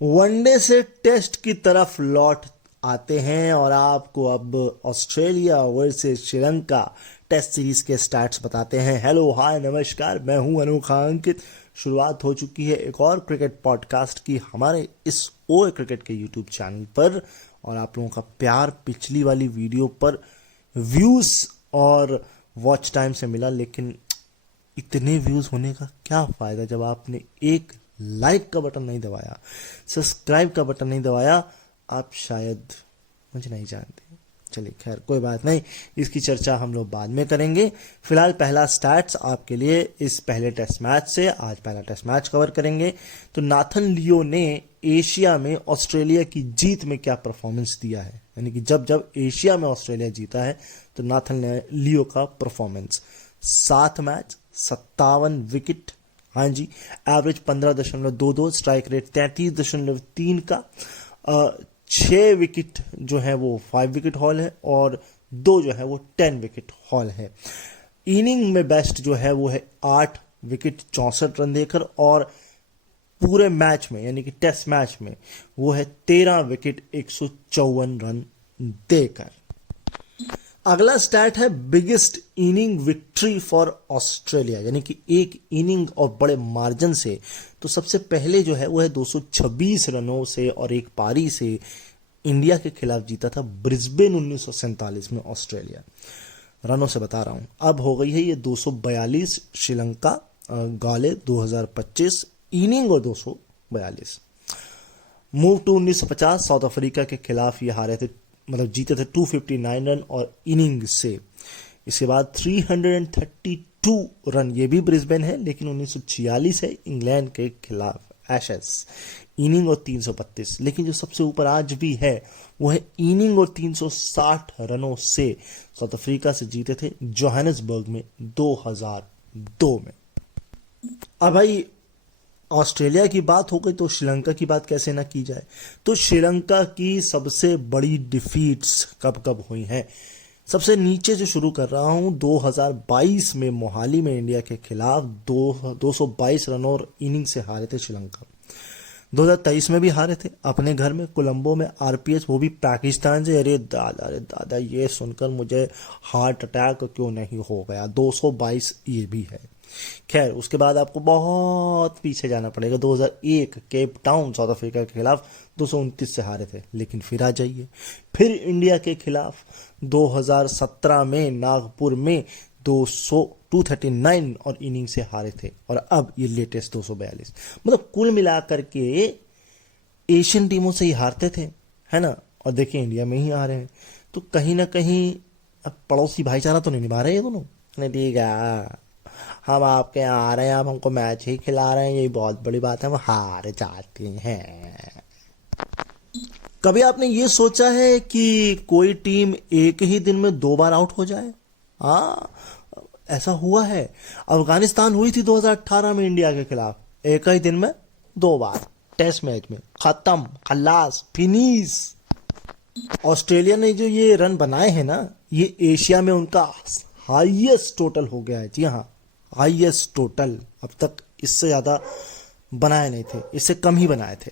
One day से test की तरफ लौट आते हैं और आपको अब Australia versus Sri Lanka test series के स्टैट्स बताते हैं। हेलो हाय नमस्कार, मैं हूं अनोखा अंकित। शुरुआत हो चुकी है एक और क्रिकेट पॉडकास्ट की हमारे इस ओए क्रिकेट के यूट्यूब चैनल पर, और आप लोगों का प्यार पिछली वाली वीडियो पर व्यूज और वॉच टाइम से मिला, लेकिन इतने व्यूज होने का क्या फायदा जब आपने एक लाइक का बटन नहीं दबाया, सब्सक्राइब का बटन नहीं दबाया। आप शायद मुझे नहीं जानते। चलिए खैर कोई बात नहीं, इसकी चर्चा हम लोग बाद में करेंगे। फिलहाल पहला स्टैट्स आपके लिए इस पहले टेस्ट मैच से। आज पहला टेस्ट मैच कवर करेंगे। तो नाथन लियो ने एशिया में ऑस्ट्रेलिया की जीत में क्या परफॉर्मेंस दिया है, यानी कि जब जब एशिया में ऑस्ट्रेलिया जीता है तो नाथन लियो का परफॉर्मेंस 7 मैच 57 विकेट, हाँ जी, एवरेज 15.22, स्ट्राइक रेट 33.3 का, 6 विकेट जो है वो 5 विकेट हॉल है और 2 जो है वो 10 विकेट हॉल है। इनिंग में बेस्ट जो है वो है 8 विकेट 64 रन देकर, और पूरे मैच में यानी कि टेस्ट मैच में वो है 13 विकेट 154 रन देकर। अगला स्टैट है biggest inning victory for Australia, यानी कि एक इनिंग और बड़े मार्जिन से। तो सबसे पहले जो है वो है 226 रनों से और एक पारी से इंडिया के खिलाफ जीता था ब्रिस्बेन 1947 में ऑस्ट्रेलिया। रनों से बता रहा हूं, अब हो गई है ये 242। श्रीलंका गाले 2025 इनिंग और 242। मूव टू 1950 साउथ अफ्रीका के खिलाफ ये हारे थे, मतलब जीते थे 259 रन और इनिंग से। इसके बाद 332 रन, ये भी ब्रिस्बेन है लेकिन 1946 है इंग्लैंड के खिलाफ एशेस, इनिंग और 332। लेकिन जो सबसे ऊपर आज भी है वो है इनिंग और 360 रनों से साउथ अफ्रीका से जीते थे जोहानिसबर्ग में 2002 में। अब भाई ऑस्ट्रेलिया की बात हो गई तो श्रीलंका की बात कैसे ना की जाए। तो श्रीलंका की सबसे बड़ी डिफीट्स कब कब हुई हैं, सबसे नीचे से शुरू कर रहा हूं। 2022 में मोहाली में इंडिया के खिलाफ 222 रनों और इनिंग से हारे थे श्रीलंका। 2023 में भी हारे थे अपने घर में कोलंबो में आरपीएच, वो भी पाकिस्तान से। अरे दादा ये सुनकर मुझे हार्ट अटैक क्यों नहीं हो गया। 222 ये भी है। खैर उसके बाद आपको बहुत पीछे जाना पड़ेगा। 2001 केप टाउन साउथ अफ्रीका के खिलाफ 229 से हारे थे, लेकिन फिर आ जाइए, फिर इंडिया के खिलाफ 2017 में नागपुर में 239 और इनिंग से हारे थे, और अब ये लेटेस्ट 242। मतलब कुल मिलाकर के एशियन टीमों से ही हारते थे, है ना। और देखिए इंडिया में ही आ रहे हैं, तो कहीं ना कहीं अब पड़ोसी भाईचारा तो नहीं निभा रहे ये दोनों। ठीक है, हम आपके यहाँ आ रहे हैं, आप हमको मैच ही खिला रहे हैं, यही बहुत बड़ी बात है, वो हार जाते हैं। कभी आपने ये सोचा है कि कोई टीम एक ही दिन में 2 बार आउट हो जाए? हाँ, ऐसा हुआ है। अफगानिस्तान हुई थी 2018 में इंडिया के खिलाफ, एक ही दिन में 2 बार टेस्ट मैच में खत्म, खल्लास, फिनिश। ऑस्ट्रेलिया ने जो ये रन बनाए हैं ना, ये एशिया में उनका हाईएस्ट टोटल हो गया है। जी हाँ, हाईएस्ट टोटल। अब तक इससे ज्यादा बनाए नहीं थे, इससे कम ही बनाए थे।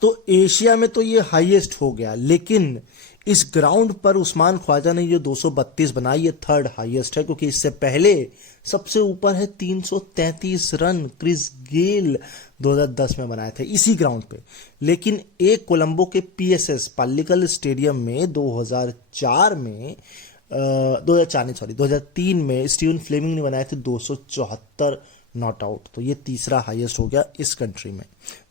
तो एशिया में तो ये हाईएस्ट हो गया, लेकिन इस ग्राउंड पर उस्मान ख्वाजा ने ये 232 बनाई, ये थर्ड हाईएस्ट है, क्योंकि इससे पहले सबसे ऊपर है 333 रन क्रिस गेल 2010 में बनाए थे इसी ग्राउंड पे। लेकिन एक कोलंबो के पीएसएस पाल्लिकल स्टेडियम में 2003 में स्टीवन फ्लेमिंग ने बनाए थे 274 नॉट आउट। तो ये तीसरा हाईएस्ट हो गया इस कंट्री में,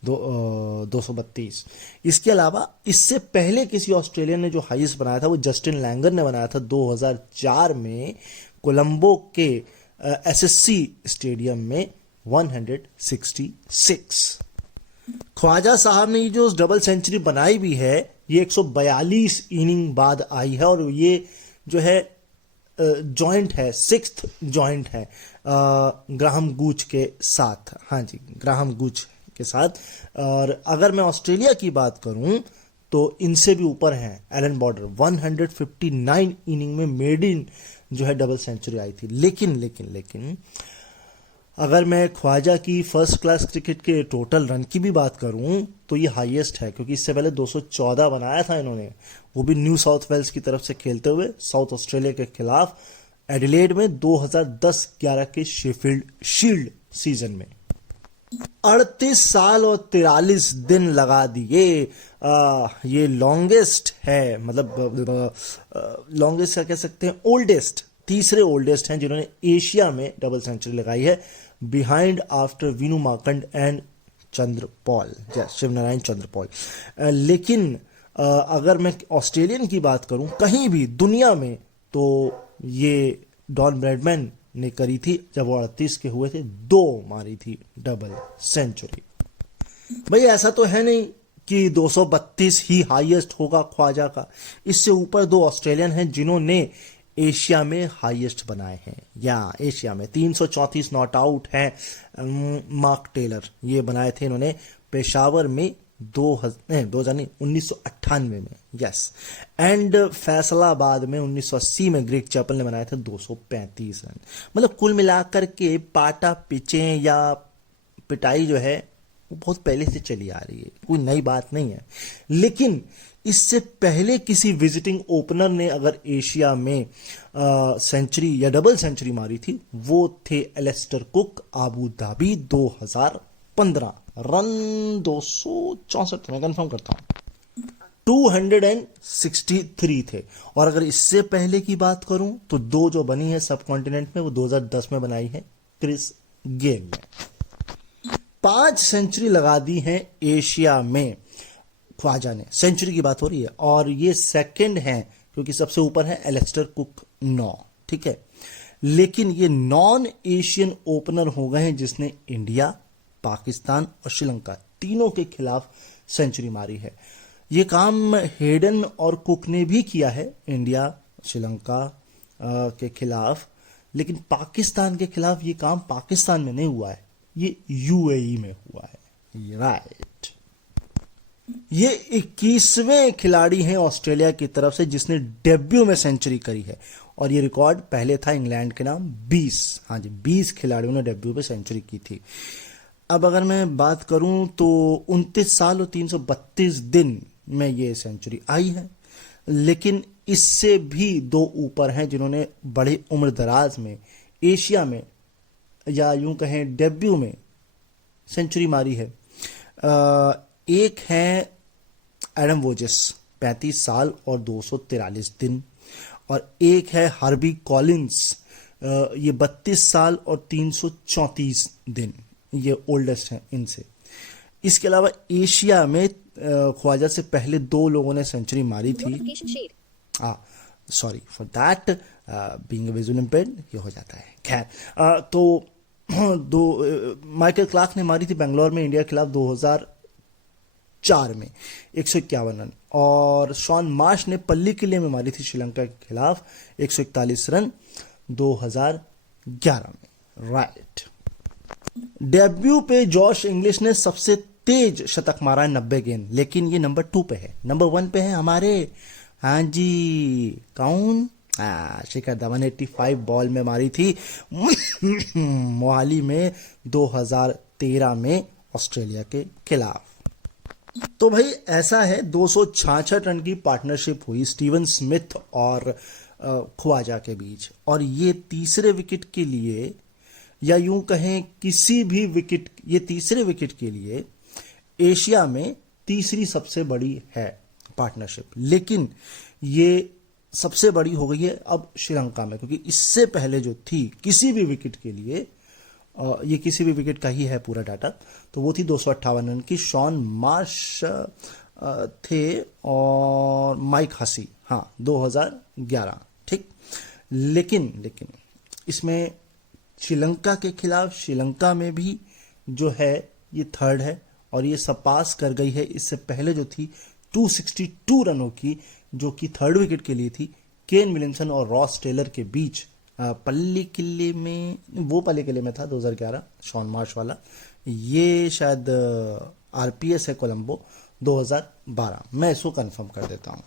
232। इसके अलावा इससे पहले किसी ऑस्ट्रेलियन ने जो हाईएस्ट बनाया था वो जस्टिन लैंगर ने बनाया था 2004 में कोलंबो के एसएससी स्टेडियम में 166। ख्वाजा साहब ने ये जो डबल सेंचुरी बनाई भी है, ये 142 इनिंग बाद आई है, और ये जो है जॉइंट है, 6th जॉइंट है ग्राहम गूच के साथ। हाँ जी, ग्राहम गूच के साथ। और अगर मैं ऑस्ट्रेलिया की बात करूं तो इनसे भी ऊपर हैं एलन बॉर्डर, 159 इनिंग में मेड इन जो है डबल सेंचुरी आई थी। लेकिन अगर मैं ख्वाजा की फर्स्ट क्लास क्रिकेट के टोटल रन की भी बात करूं तो ये हाईएस्ट है, क्योंकि इससे पहले 214 बनाया था इन्होंने, वो भी न्यू साउथ वेल्स की तरफ से खेलते हुए साउथ ऑस्ट्रेलिया के खिलाफ एडिलेड में 2010-11 के शेफील्ड शील्ड सीजन में। 38 साल और 43 दिन लगा दिए। ये लॉन्गेस्ट है, मतलब लॉन्गेस्ट क्या कह सकते हैं, ओल्डेस्ट, तीसरे ओल्डेस्ट हैं जिन्होंने एशिया में डबल सेंचुरी लगाई है, behind after Vinoo Mankad and Chanderpaul, Shivnarine Chanderpaul. लेकिन अगर मैं ऑस्ट्रेलियन की बात करूं कहीं भी दुनिया में, तो ये डॉन ब्रैडमैन ने करी थी जब वो 38 के हुए थे, 2 मारी थी डबल सेंचुरी। भाई ऐसा तो है नहीं कि 232 ही हाईएस्ट होगा ख्वाजा का, इससे ऊपर 2 ऑस्ट्रेलियन हैं जिन्होंने एशिया में हाईएस्ट बनाए हैं, या एशिया में 334 नॉट आउट हैं। मार्क टेलर ये बनाए थे इन्होंने पेशावर में 1998 में, यस। एंड फैसलाबाद में 1980 में ग्रेग चैपल ने बनाए थे 235 रन। मतलब कुल मिलाकर के पाटा पिचें या पिटाई जो है वो बहुत पहले से चली आ रही है, कोई नई बात नहीं है। लेकिन इससे पहले किसी विजिटिंग ओपनर ने अगर एशिया में सेंचुरी या डबल सेंचुरी मारी थी, वो थे Alastair cook, Abu Dhabi 2015, run 264 मैं कंफर्म करता हूं, 263 थे। और अगर इससे पहले की बात करूं तो 2 जो बनी है सब कॉन्टिनेंट में, वो 2010 में बनाई है क्रिस गेल ने। 5 सेंचुरी लगा दी है एशिया में ख्वाजा ने, सेंचुरी की बात हो रही है, और ये सेकंड है क्योंकि सबसे ऊपर है एलेस्टर कुक 9, ठीक है। लेकिन ये नॉन एशियन ओपनर हो गए हैं जिसने इंडिया, पाकिस्तान और श्रीलंका तीनों के खिलाफ सेंचुरी मारी है। ये काम हेडन और कुक ने भी किया है इंडिया, श्रीलंका के खिलाफ, लेकिन पाकिस्तान के खिलाफ ये काम पाकिस्तान में नहीं हुआ है, ये यूएई में हुआ है, राइट। ये 21वें खिलाड़ी हैं ऑस्ट्रेलिया की तरफ से जिसने डेब्यू में सेंचुरी करी है, और ये रिकॉर्ड पहले था इंग्लैंड के नाम 20, हाँ जी 20 खिलाड़ियों ने डेब्यू में सेंचुरी की थी। अब अगर मैं बात करूं तो 29 साल और 332 दिन में ये सेंचुरी आई है, लेकिन इससे भी 2 ऊपर हैं जिन्होंने बड़े उम्र दराज में एशिया में, या यूं कहें डेब्यू में सेंचुरी मारी है। एक है एडम वोजेस 35 साल और 243 दिन, और एक है हार्वी कॉलिंस, ये 32 साल और 334 दिन, ये ओल्डेस्ट हैं इनसे। इसके अलावा एशिया में ख्वाजा से पहले 2 लोगों ने सेंचुरी मारी थी, sorry for that, being visual impaired ये हो जाता है, खैर। तो माइकल क्लार्क ने मारी थी बेंगलोर में इंडिया के खिलाफ 2004 में 151 रन, और शॉन मार्श ने पल्ली किले में मारी थी श्रीलंका के खिलाफ 141 रन 2011 में, राइट। डेब्यू पे जॉश इंग्लिश ने सबसे तेज शतक मारा है 90 गेंद, लेकिन ये नंबर 2 पे है, नंबर 1 पे है हमारे, हाँ जी कौन, शिखर धवन 85 बॉल में मारी थी मोहाली में 2013 में ऑस्ट्रेलिया के खिलाफ। तो भाई ऐसा है 266 रन की पार्टनरशिप हुई स्टीवन स्मिथ और ख्वाजा के बीच, और ये तीसरे विकेट के लिए, या यूं कहें किसी भी विकेट, ये तीसरे विकेट के लिए एशिया में तीसरी सबसे बड़ी है पार्टनरशिप। लेकिन ये सबसे बड़ी हो गई है अब श्रीलंका में, क्योंकि इससे पहले जो थी किसी भी विकेट के लिए, ये किसी भी विकेट का ही है पूरा डाटा, तो वो थी 258 रन की, शॉन मार्श थे और माइक हसी, हाँ 2011, ठीक। लेकिन इसमें श्रीलंका के खिलाफ, श्रीलंका में भी जो है ये थर्ड है, और ये सरपास कर गई है इससे पहले जो थी 262 रनों की, जो कि थर्ड विकेट के लिए थी, केन विलियमसन और रॉस टेलर के बीच पल्ली किले में, वो पल्ली किले में था 2011 शॉन मार्श वाला, ये शायद आरपीएस है कोलंबो 2012, मैं इसको कंफर्म कर देता हूं।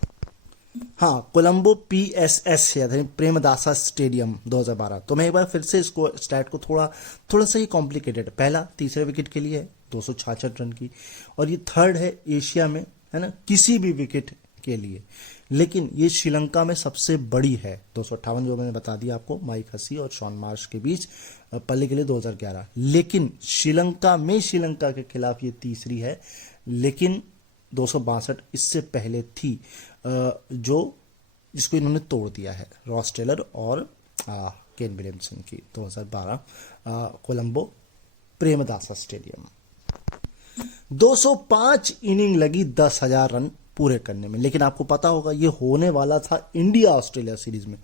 हाँ, कोलंबो PSS यानी प्रेमदासा स्टेडियम 2012। तो मैं एक बार फिर से इसको स्टैट को थोड़ा थोड़ा सा ही कॉम्प्लिकेटेड। पहला तीसरे विकेट के लिए है 266 रन की, और ये थर्ड है एशिया में, है ना, किसी भी विकेट के लिए। लेकिन ये श्रीलंका में सबसे बड़ी है, 258 जो मैंने बता दिया आपको, माइक हसी और शॉन मार्श के बीच पल्ले के लिए 2011। लेकिन श्रीलंका के खिलाफ ये तीसरी है, लेकिन 262 इससे पहले थी, जो जिसको इन्होंने तोड़ दिया है, रॉस टेलर और केन विलियमसन की, 2012 कोलंबो प्रेमदासा स्टेडियम। 205 इनिंग लगी 10,000 रन पूरे करने में। लेकिन आपको पता होगा ये होने वाला था इंडिया ऑस्ट्रेलिया सीरीज में,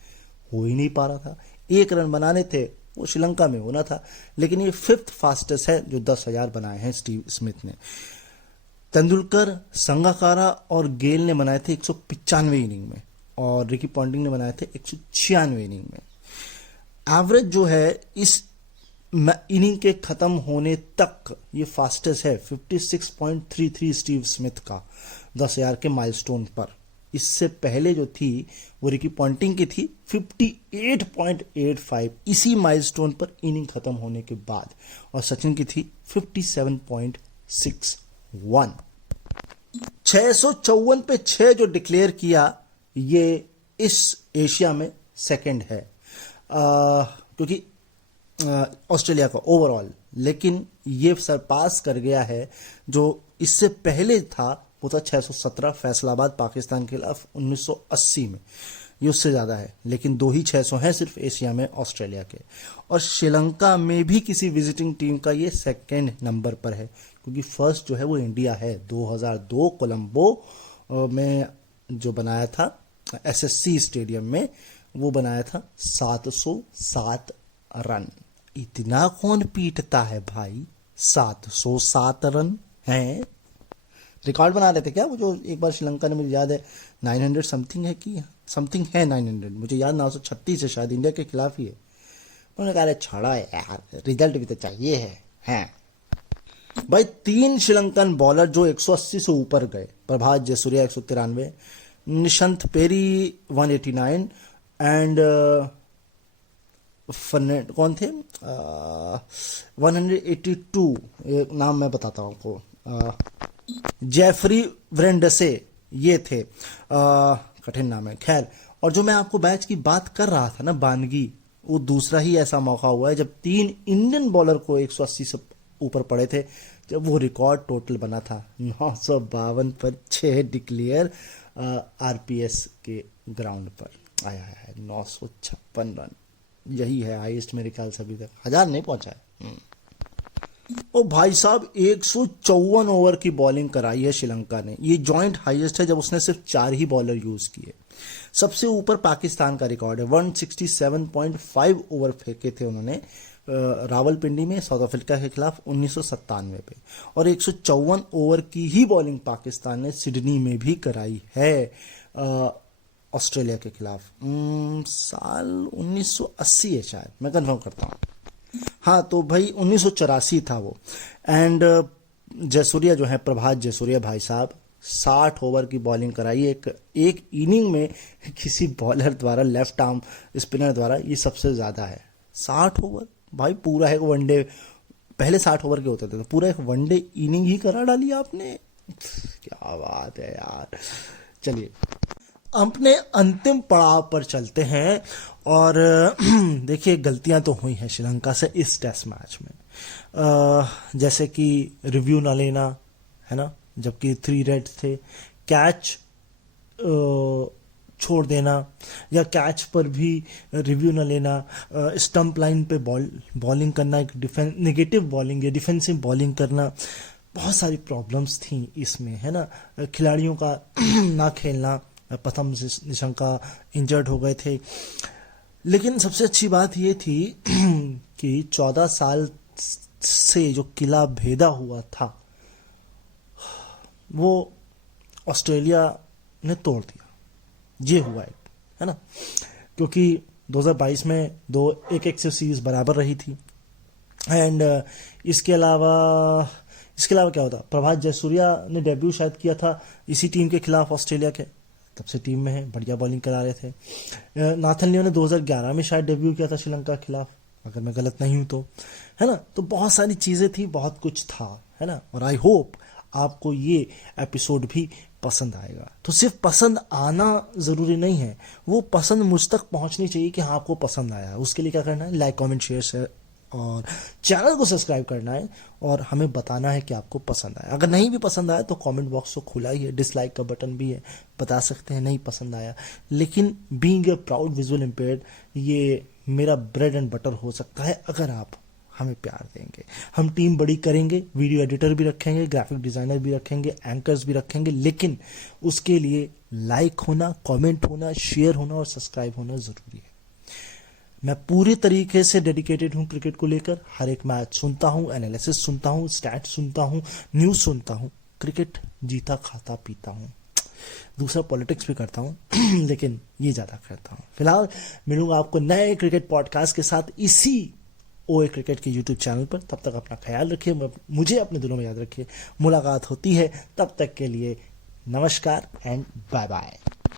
हो ही नहीं पा रहा था। 1 रन बनाने थे, वो श्रीलंका में होना था। लेकिन ये 5th फास्टेस्ट है जो 10,000 बनाए हैं स्टीव स्मिथ ने। तेंदुलकर, संगाकारा और गेल ने बनाए थे 195 इनिंग में, और रिकी पॉन्टिंग ने बनाए थे 196 इनिंग में। एवरेज जो है इस इनिंग के खत्म होने तक ये फास्टेस्ट है 56.33 स्टीव स्मिथ का 10,000 के माइलस्टोन पर। इससे पहले जो थी वो रिकी पॉन्टिंग की थी 58.85 इसी माइलस्टोन पर इनिंग खत्म होने के बाद, और सचिन की थी 57.61। 654 पे 6 जो डिक्लेयर किया, ये इस एशिया में सेकंड है, क्योंकि ऑस्ट्रेलिया का ओवरऑल। लेकिन ये सरपास कर गया है जो इससे पहले था, वो था 617 फैसलाबाद पाकिस्तान के खिलाफ 1980 में, ये उससे ज़्यादा है। लेकिन 2 ही 600 हैं सिर्फ एशिया में ऑस्ट्रेलिया के। और श्रीलंका में भी किसी विजिटिंग टीम का ये सेकंड नंबर पर है, क्योंकि फर्स्ट जो है वो इंडिया है। 2002 कोलंबो में जो बनाया था SSC स्टेडियम में, वो बनाया था 707 रन। इतना कौन पीटता है भाई, 707 रन हैं। रिकॉर्ड बना रहे थे क्या वो, जो एक बार श्रीलंका ने, मुझे याद है 900 समथिंग है कि समथिंग है 900, मुझे याद 936 है शायद, इंडिया के खिलाफ ही है। उन्होंने कहा छोड़ा यार, रिजल्ट भी तो चाहिए है। भाई 3 श्रीलंकन बॉलर जो 180 से ऊपर गए, प्रभात जयसूर्या 193, निशंत पेरी 189 एंड कौन थे 182, नाम मैं बताता हूँ आपको, जेफरी व्रेंडसे, ये थे, कठिन नाम है खैर। और जो मैं आपको बैच की बात कर रहा था ना, बानगी, वो दूसरा ही ऐसा मौका हुआ है जब 3 इंडियन बॉलर को 180 से ऊपर पड़े थे, जब वो रिकॉर्ड टोटल बना था 952 पर 6 डिक्लेयर RPS के ग्राउंड पर आया है। 956 रन, यही है हाईएस्ट मेरे ख्याल से, अभी तक 1000 नहीं पहुंचा है। ओ भाई साहब, 154 ओवर की बॉलिंग कराई है श्रीलंका ने। ये जॉइंट हाईएस्ट है, जब उसने सिर्फ 4 ही बॉलर यूज किए। सबसे ऊपर पाकिस्तान का रिकॉर्ड है, 167.5 ओवर फेंके थे उन्होंने रावलपिंडी में साउथ अफ्रीका के खिलाफ 1997 पे, और 154 ओवर की ही बॉलिंग पाकिस्तान ने सिडनी में भी कराई है ऑस्ट्रेलिया के खिलाफ। साल 1980 है शायद, मैं कंफर्म करता हूँ। हाँ, तो भाई 1984 था वो। एंड जयसूर्या जो है, प्रभात जयसूर्या भाई साहब, 60 ओवर की बॉलिंग कराई एक इनिंग में किसी बॉलर द्वारा, लेफ्ट आर्म स्पिनर द्वारा, ये सबसे ज़्यादा है। 60 ओवर भाई, पूरा एक वनडे, पहले 60 ओवर के होते थे, तो पूरा एक वनडे इनिंग ही करा डाली आपने। क्या बात है यार। चलिए अपने अंतिम पड़ाव पर चलते हैं, और देखिए गलतियां तो हुई हैं श्रीलंका से इस टेस्ट मैच में, जैसे कि रिव्यू ना लेना, है ना, जबकि 3 रेड थे, कैच छोड़ देना, या कैच पर भी रिव्यू न लेना, स्टंप लाइन पे बॉलिंग करना, एक नेगेटिव बॉलिंग या डिफेंसिव बॉलिंग करना, बहुत सारी प्रॉब्लम्स थी इसमें, है ना। खिलाड़ियों का ना खेलना, प्रथम निशंका इंजर्ड हो गए थे। लेकिन सबसे अच्छी बात ये थी कि 14 साल से जो किला भेदा हुआ था, वो ऑस्ट्रेलिया ने तोड़ दिया। ये हुआ है ना, क्योंकि 2022 में 1-1 से सीरीज बराबर रही थी। एंड इसके अलावा क्या होता, प्रभात जयसूर्या ने डेब्यू शायद किया था इसी टीम के खिलाफ ऑस्ट्रेलिया के, तब से टीम में है, बढ़िया बॉलिंग करा रहे थे। नाथन लियो ने 2011 में शायद डेब्यू किया था श्रीलंका के खिलाफ, अगर मैं गलत नहीं हूं तो, है ना। तो बहुत सारी चीज़ें थी, बहुत कुछ था, है ना। और आई होप आपको ये एपिसोड भी पसंद आएगा। तो सिर्फ पसंद आना ज़रूरी नहीं है, वो पसंद मुझ तक पहुंचनी चाहिए कि हाँ आपको पसंद आया। उसके लिए क्या करना है, लाइक कमेंट शेयर और चैनल को सब्सक्राइब करना है और हमें बताना है कि आपको पसंद आया। अगर नहीं भी पसंद आया तो कमेंट बॉक्स तो खुला ही है, डिसलाइक का बटन भी है, बता सकते हैं नहीं पसंद आया। लेकिन being a proud visual impaired, ये मेरा ब्रेड एंड बटर हो सकता है अगर आप हमें प्यार देंगे। हम टीम बड़ी करेंगे, वीडियो एडिटर भी रखेंगे, ग्राफिक डिजाइनर भी रखेंगे, एंकर्स भी रखेंगे, लेकिन उसके लिए लाइक होना, कमेंट होना, शेयर होना और सब्सक्राइब होना जरूरी है। मैं पूरी तरीके से डेडिकेटेड हूं क्रिकेट को लेकर, हर एक मैच सुनता हूं, एनालिसिस सुनता हूं, स्टैट्स सुनता हूं, न्यूज सुनता हूं, क्रिकेट जीता खाता पीता हूं। दूसरा पॉलिटिक्स भी करता हूं लेकिन ये ज्यादा करता हूं। फिलहाल मिलूंगा आपको नए क्रिकेट पॉडकास्ट के साथ इसी ओए क्रिकेट के यूट्यूब चैनल पर। तब तक अपना ख्याल रखिए, मुझे अपने दिलों में याद रखिए। मुलाकात होती है, तब तक के लिए नमस्कार एंड बाय बाय।